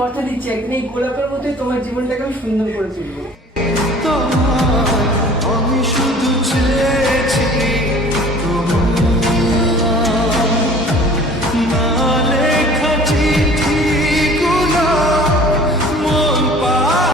কথা দিচ্ছি একদিন এই গোলাপের মতোই তোমার জীবনটাকে আমি সুন্দর করে তুলবো। আমি শুধু চেয়েছি